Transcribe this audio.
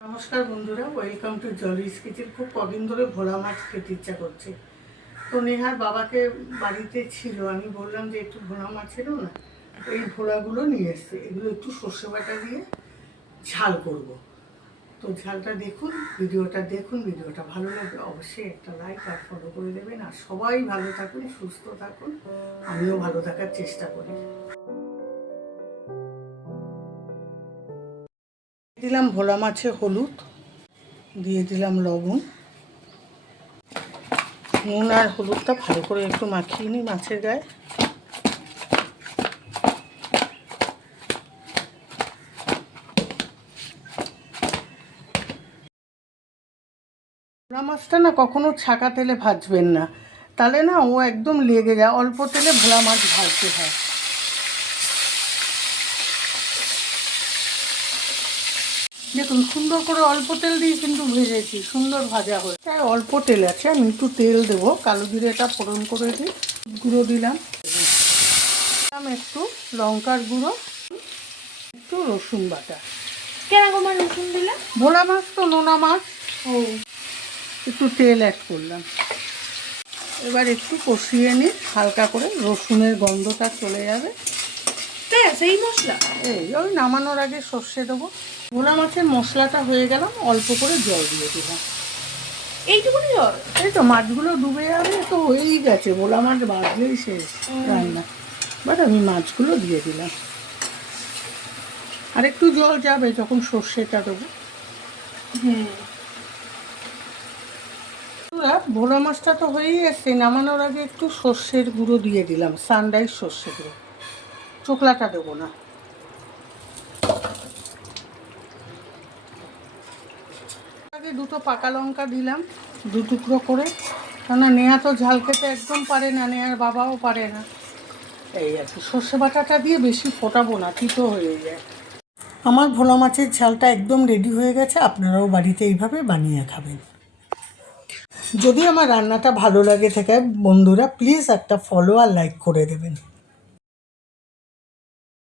নমস্কার বন্ধুরা, welcome to জলিস kitchen. খুব কদিন ধরে ভোলা মাছ খেতে ইচ্ছা করছে। তো নেহার বাবাকে বাড়িতে ছিল, আমি বললাম যে একটু ভোলা মাছ ছিল না, এই ভোলাগুলো নিয়ে এসছে। এগুলো একটু সর্ষে বাটা দিয়ে ঝাল করব। তো ঝালটা দেখুন, ভিডিওটা ভালো লাগবে অবশ্যই একটা লাইক আর ফলো করে দেবেন। আর সবাই ভালো থাকুন, সুস্থ থাকুন, আমিও ভালো থাকার চেষ্টা করি। দিলাম ভোলা মাছে হলুদ, দিয়ে দিলাম লবণ, নুন আর হলুদটা ভালো করে একটু মাখিয়ে নিই মাছের গায়ে। ভোলা মাছটা না কখনো ছাকা তেলে ভাজবেন না, তাহলে না ও একদম লেগে যায়। অল্প তেলে ভোলা মাছ ভাজতে হয়। দেখুন সুন্দর করে অল্প তেল দিয়ে কিন্তু ভেজেছি, সুন্দর ভাজা হয়ে। তাই অল্প তেল আছে, আমি একটু তেল দেবো। কালো জিরেটা ফোড়ন করে দিই, গুঁড়ো দিলাম, একটু লঙ্কার গুঁড়ো, একটু রসুন বাটা। কেন গোমা রসুন দিলে? ভোলা মাছ তো নোনা মাছ। ও, একটু তেল অ্যাড করলাম। এবার একটু কষিয়ে নিই হালকা করে, রসুনের গন্ধটা চলে যাবে। সেই মশলা ওই নামানোর আগে সর্ষে দেবো। ভোলা মাছের মশলাটা হয়ে গেলাম, অল্প করে জল দিয়ে দিলাম। এইটুকুনি জল? এই তো মাছগুলো ডুবে যাবে, তো হয়েই গেছে। ভোলা মাছ বাজলেই শেষ রান্না। বাট আমি মাছগুলো দিয়ে দিলাম, আর একটু জল যাবে যখন সর্ষেটা দেবো। ভোলা মাছটা তো হয়েই এসছে, নামানোর আগে একটু সর্ষের গুঁড়ো দিয়ে দিলাম, সানরাইজ সর্ষে গুঁড়ো। চোকলাটা দেবো না। আগে দুটো পাকা লঙ্কা দিলাম, দু টুকরো করে, কেননা নেহা তো ঝাল খেতে একদম পারে না, নেহার বাবাও পারে না। এই আর কি, সর্ষে বাটাটা দিয়ে বেশি ফোটাবো না, তিতো হয়ে যায়। আমার ভোলা মাছের ঝালটা একদম রেডি হয়ে গেছে। আপনারাও বাড়িতে এইভাবে বানিয়ে খাবেন। যদি আমার রান্নাটা ভালো লাগে থাকে বন্ধুরা, প্লিজ একটা ফলো আর লাইক করে দেবেন।